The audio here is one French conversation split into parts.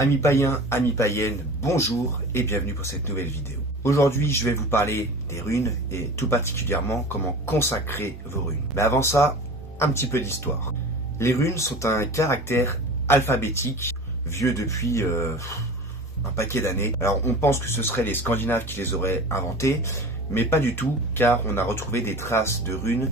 Amis païens, amis païennes, bonjour et bienvenue pour cette nouvelle vidéo. Aujourd'hui, je vais vous parler des runes et tout particulièrement comment consacrer vos runes. Mais avant ça, un petit peu d'histoire. Les runes sont un caractère alphabétique vieux depuis un paquet d'années. Alors on pense que ce seraient les Scandinaves qui les auraient inventés, mais pas du tout, car on a retrouvé des traces de runes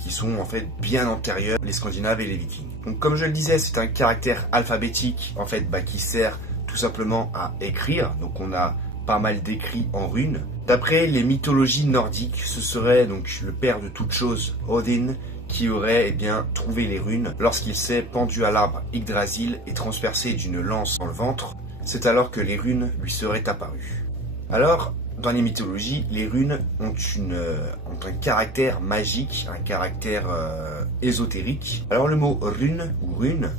qui sont en fait bien antérieurs les Scandinaves et les Vikings. Donc comme je le disais, c'est un caractère alphabétique en fait qui sert tout simplement à écrire. Donc on a pas mal d'écrits en runes. D'après les mythologies nordiques, ce serait donc le père de toutes choses, Odin, qui aurait trouvé les runes lorsqu'il s'est pendu à l'arbre Yggdrasil et transpercé d'une lance dans le ventre. C'est alors que les runes lui seraient apparues. Alors, dans les mythologies, les runes ont un caractère magique, un caractère ésotérique. Alors le mot rune ou rune,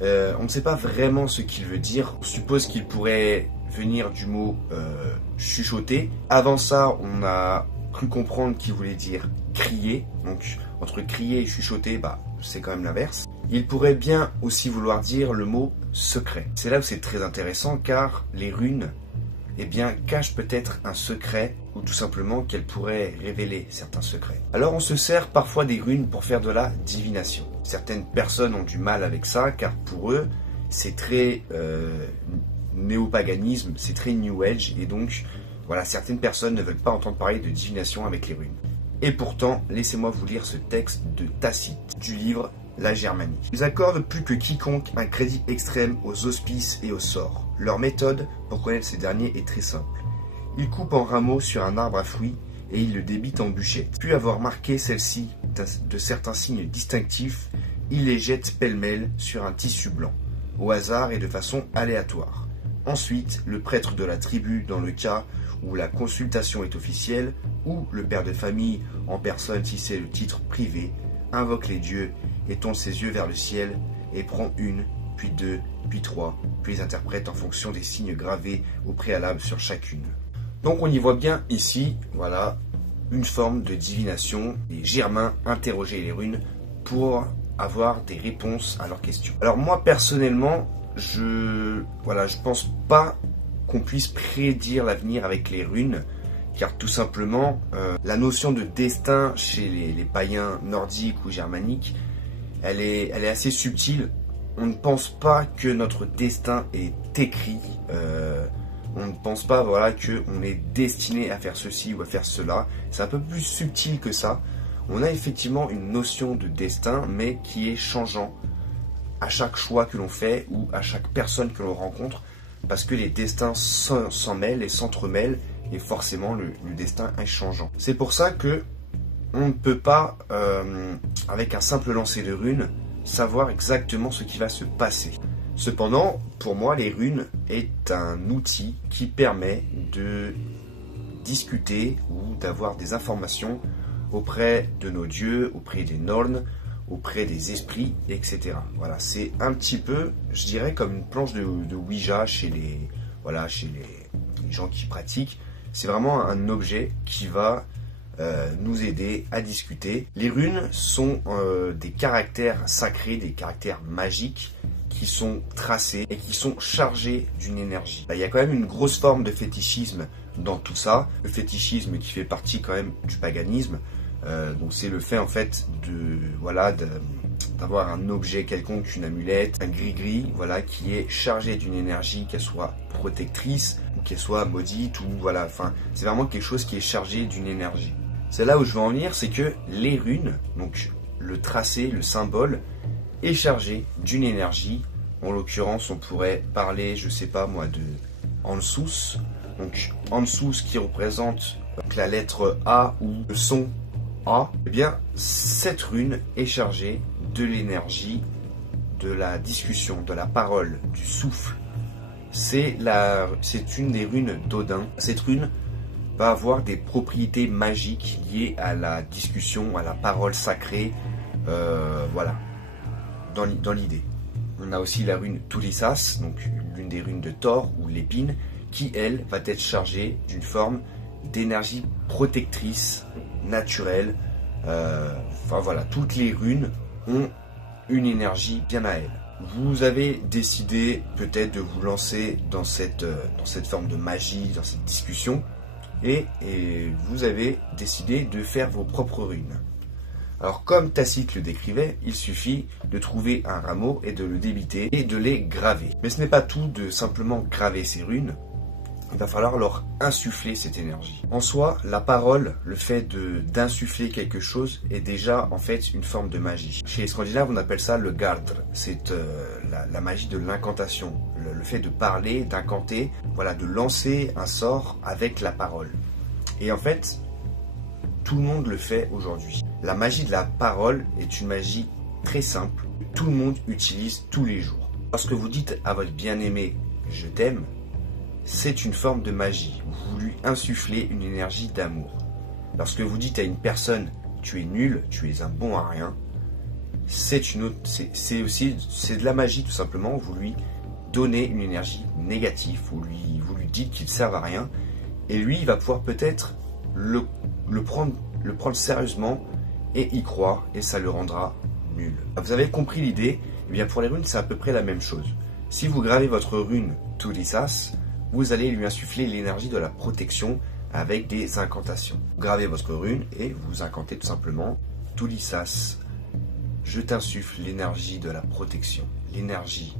on ne sait pas vraiment ce qu'il veut dire. On suppose qu'il pourrait venir du mot chuchoter. Avant ça, on a cru comprendre qu'il voulait dire crier. Donc entre crier et chuchoter, c'est quand même l'inverse. Il pourrait bien aussi vouloir dire le mot secret. C'est là où c'est très intéressant car les runes cachent peut-être un secret ou tout simplement qu'elles pourraient révéler certains secrets. Alors on se sert parfois des runes pour faire de la divination. Certaines personnes ont du mal avec ça car pour eux c'est très néopaganisme, c'est très New Age et donc voilà, certaines personnes ne veulent pas entendre parler de divination avec les runes. Et pourtant, laissez-moi vous lire ce texte de Tacite du livre La Germanie. Ils accordent plus que quiconque un crédit extrême aux auspices et aux sorts. Leur méthode pour connaître ces derniers est très simple. Ils coupent en rameaux sur un arbre à fruits et ils le débitent en bûchettes. Puis avoir marqué celle-ci de certains signes distinctifs, ils les jettent pêle-mêle sur un tissu blanc, au hasard et de façon aléatoire. Ensuite, le prêtre de la tribu, dans le cas où la consultation est officielle, ou le père de famille en personne si c'est le titre privé, invoque les dieux et tourne ses yeux vers le ciel et prend une, puis deux, puis trois, puis interprète en fonction des signes gravés au préalable sur chacune. Donc on y voit bien ici, voilà, une forme de divination. Les Germains interrogeaient les runes pour avoir des réponses à leurs questions. Alors moi personnellement, je pense pas qu'on puisse prédire l'avenir avec les runes, car tout simplement, la notion de destin chez les païens nordiques ou germaniques, elle est assez subtile. On ne pense pas que notre destin est écrit. On ne pense pas qu'on est destiné à faire ceci ou à faire cela. C'est un peu plus subtil que ça. On a effectivement une notion de destin, mais qui est changeant à chaque choix que l'on fait ou à chaque personne que l'on rencontre, parce que les destins s'en mêlent et s'entremêlent, et forcément le destin est changeant. C'est pour ça que on ne peut pas, avec un simple lancer de runes, savoir exactement ce qui va se passer. Cependant, pour moi, les runes est un outil qui permet de discuter ou d'avoir des informations auprès de nos dieux, auprès des Norns, auprès des esprits, etc. Voilà, c'est un petit peu, je dirais, comme une planche de Ouija chez les gens qui pratiquent. C'est vraiment un objet qui va nous aider à discuter. Les runes sont des caractères sacrés, des caractères magiques qui sont tracés et qui sont chargés d'une énergie. Il y a quand même une grosse forme de fétichisme dans tout ça. Le fétichisme qui fait partie quand même du paganisme. Donc c'est le fait en fait d'avoir un objet quelconque, une amulette, un gris-gris, qui est chargé d'une énergie, qu'elle soit protectrice ou qu'elle soit maudite ou c'est vraiment quelque chose qui est chargé d'une énergie. C'est là où je veux en venir, c'est que les runes, donc le tracé, le symbole, est chargé d'une énergie. En l'occurrence, on pourrait parler, je sais pas moi, de Ansus. Donc Ansus qui représente la lettre A ou le son A, cette rune est chargée de l'énergie, de la discussion, de la parole, du souffle. C'est une des runes d'Odin. Cette rune va avoir des propriétés magiques liées à la discussion, à la parole sacrée, dans l'idée. On a aussi la rune Tulisas, donc l'une des runes de Thor ou l'épine, qui elle va être chargée d'une forme d'énergie protectrice, naturelle. Toutes les runes ont une énergie bien à elles. vous avez décidé peut-être de vous lancer dans cette forme de magie, dans cette discussion, et vous avez décidé de faire vos propres runes. Alors comme Tacite le décrivait, il suffit de trouver un rameau et de le débiter et de les graver. Mais ce n'est pas tout de simplement graver ces runes, il va falloir leur insuffler cette énergie. En soi, la parole, le fait d'insuffler quelque chose est déjà en fait une forme de magie. Chez les Scandinaves, on appelle ça le gardr. C'est la magie de l'incantation. Le fait de parler, d'incanter, voilà, de lancer un sort avec la parole. Et en fait, tout le monde le fait aujourd'hui. La magie de la parole est une magie très simple, que tout le monde utilise tous les jours. Lorsque vous dites à votre bien-aimé « je t'aime », c'est une forme de magie. Vous lui insufflez une énergie d'amour. Lorsque vous dites à une personne « tu es nul, tu es un bon à rien », c'est de la magie tout simplement. Vous lui donnez une énergie négative, vous lui dites qu'il ne sert à rien, et lui il va pouvoir peut-être le prendre sérieusement et y croire, et ça le rendra nul. Vous avez compris l'idée? Eh bien pour les runes c'est à peu près la même chose. Si vous gravez votre rune Tulisas, vous allez lui insuffler l'énergie de la protection avec des incantations. Vous gravez votre rune et vous incantez tout simplement Tulisas. Je t'insuffle l'énergie de la protection, l'énergie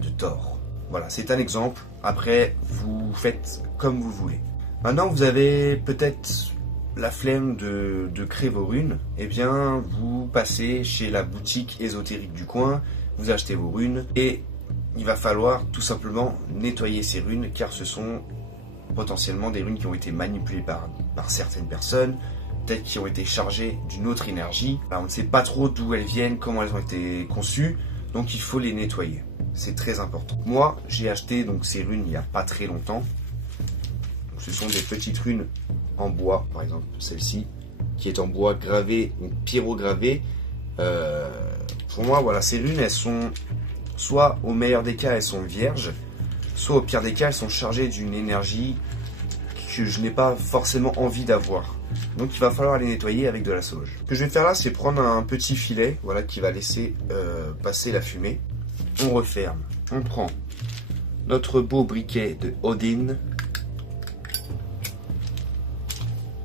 de Thor. Voilà, c'est un exemple. Après, vous faites comme vous voulez. Maintenant, vous avez peut-être la flemme de créer vos runes. Eh bien, vous passez chez la boutique ésotérique du coin, vous achetez vos runes et il va falloir tout simplement nettoyer ces runes car ce sont potentiellement des runes qui ont été manipulées par certaines personnes, peut-être qui ont été chargées d'une autre énergie. Alors, on ne sait pas trop d'où elles viennent, comment elles ont été conçues, donc il faut les nettoyer. C'est très important. Moi, j'ai acheté donc ces runes il n'y a pas très longtemps. Ce sont des petites runes en bois, par exemple celle-ci, qui est en bois gravé, donc pyrogravé. Pour moi, voilà, ces runes, elles sont soit au meilleur des cas, elles sont vierges, soit au pire des cas, elles sont chargées d'une énergie que je n'ai pas forcément envie d'avoir. Donc il va falloir les nettoyer avec de la sauge. Ce que je vais faire là, c'est prendre un petit filet, voilà, qui va laisser passer la fumée. On referme, on prend notre beau briquet de Odin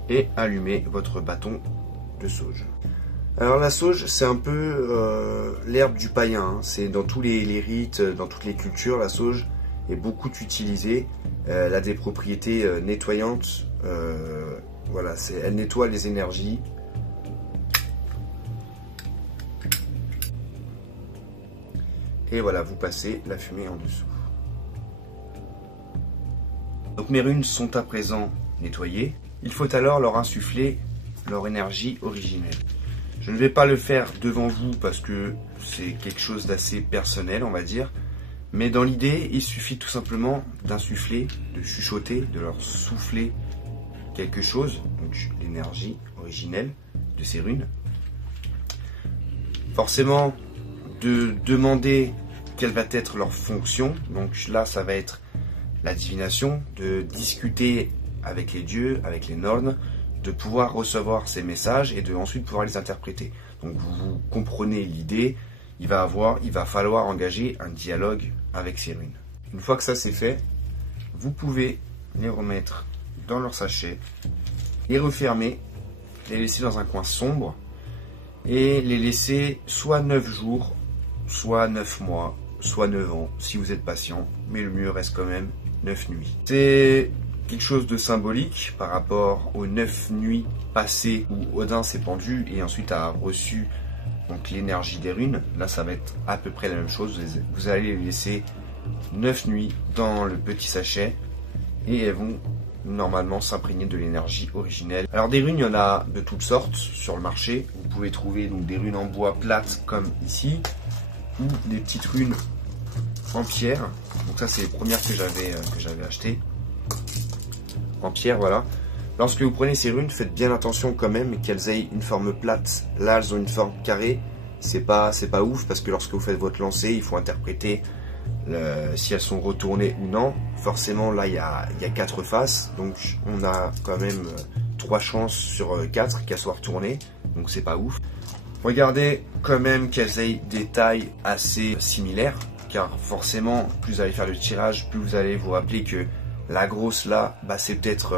et allumez votre bâton de sauge. Alors la sauge, c'est un peu l'herbe du païen, hein. C'est dans tous les rites, dans toutes les cultures, la sauge est beaucoup utilisée. Elle a des propriétés nettoyantes, voilà, elle nettoie les énergies. Et voilà, vous passez la fumée en dessous. Donc mes runes sont à présent nettoyées. Il faut alors leur insuffler leur énergie originelle. Je ne vais pas le faire devant vous parce que c'est quelque chose d'assez personnel, on va dire. Mais dans l'idée, il suffit tout simplement d'insuffler, de chuchoter, de leur souffler quelque chose, donc l'énergie originelle de ces runes. Forcément, de demander quelle va être leur fonction. Donc là, ça va être la divination, de discuter avec les dieux, avec les Norns, de pouvoir recevoir ces messages et de ensuite pouvoir les interpréter. Donc vous comprenez l'idée, il va falloir engager un dialogue avec ces runes. Une fois que ça c'est fait, vous pouvez les remettre dans leur sachet, les refermer, les laisser dans un coin sombre et les laisser soit 9 jours, soit 9 mois, soit 9 ans si vous êtes patient, mais le mieux reste quand même 9 nuits. C'est quelque chose de symbolique par rapport aux 9 nuits passées où Odin s'est pendu et ensuite a reçu donc l'énergie des runes. Là ça va être à peu près la même chose, vous allez les laisser 9 nuits dans le petit sachet et elles vont normalement s'imprégner de l'énergie originelle. Alors des runes, il y en a de toutes sortes sur le marché. Vous pouvez trouver donc des runes en bois plates comme ici ou des petites runes en pierre. Donc ça c'est les premières que j'avais achetées en pierre, voilà. Lorsque vous prenez ces runes, faites bien attention quand même qu'elles aient une forme plate. Là elles ont une forme carrée, c'est pas ouf parce que lorsque vous faites votre lancer, il faut interpréter si elles sont retournées ou non. Forcément là il y a 4 faces, donc on a quand même 3 chances sur 4 qu'elles soient retournées, donc c'est pas ouf. Regardez quand même qu'elles aient des tailles assez similaires, car forcément, plus vous allez faire le tirage, plus vous allez vous rappeler que la grosse là, bah, c'est peut-être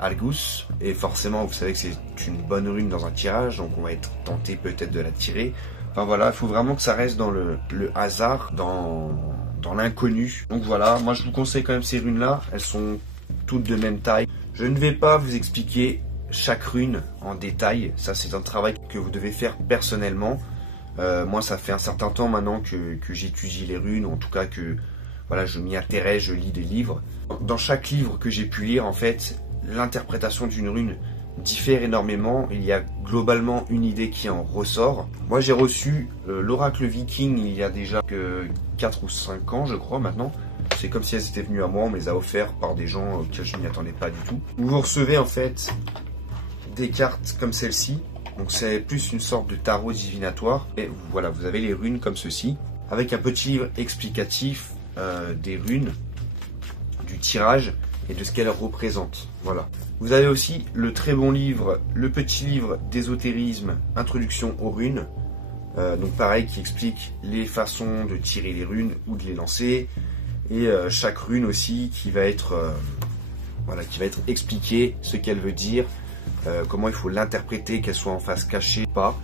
Argus, et forcément vous savez que c'est une bonne rune dans un tirage, donc on va être tenté peut-être de la tirer. Enfin voilà, il faut vraiment que ça reste dans le hasard, dans l'inconnu. Donc voilà, moi je vous conseille quand même ces runes là, elles sont toutes de même taille. Je ne vais pas vous expliquer chaque rune en détail, ça c'est un travail que vous devez faire personnellement. Moi ça fait un certain temps maintenant que j'étudie les runes, en tout cas que voilà, je m'y intéresse, je lis des livres. Dans chaque livre que j'ai pu lire, en fait, l'interprétation d'une rune diffère énormément. Il y a globalement une idée qui en ressort. Moi j'ai reçu l'oracle viking il y a déjà que 4 ou 5 ans je crois maintenant. C'est comme si elles étaient venues à moi, on me les a offertes par des gens auxquels je n'y attendais pas du tout. Vous recevez en fait des cartes comme celle-ci. Donc c'est plus une sorte de tarot divinatoire. Et voilà, vous avez les runes comme ceci, avec un petit livre explicatif des runes, du tirage et de ce qu'elles représentent. Voilà. Vous avez aussi le très bon livre, le petit livre d'ésotérisme, introduction aux runes. Donc pareil, qui explique les façons de tirer les runes ou de les lancer. Et chaque rune aussi qui va être expliquée, ce qu'elle veut dire, comment il faut l'interpréter, qu'elle soit en face cachée ou pas.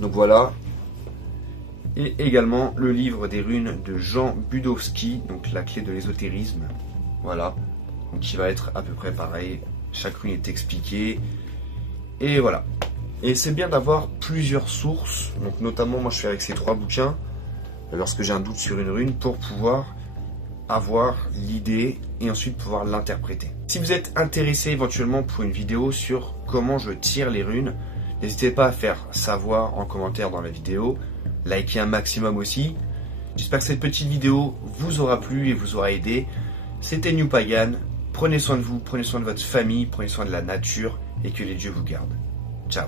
Donc voilà. Et également le livre des runes de Jean Budowski, donc la clé de l'ésotérisme. Voilà. Donc qui va être à peu près pareil. Chaque rune est expliquée. Et voilà. Et c'est bien d'avoir plusieurs sources. Donc notamment moi je fais avec ces 3 bouquins. Lorsque j'ai un doute sur une rune, pour pouvoir avoir l'idée et ensuite pouvoir l'interpréter. Si vous êtes intéressé éventuellement pour une vidéo sur comment je tire les runes, n'hésitez pas à faire savoir en commentaire dans la vidéo, likez un maximum aussi. J'espère que cette petite vidéo vous aura plu et vous aura aidé. C'était New Pagan, prenez soin de vous, prenez soin de votre famille, prenez soin de la nature et que les dieux vous gardent. Ciao.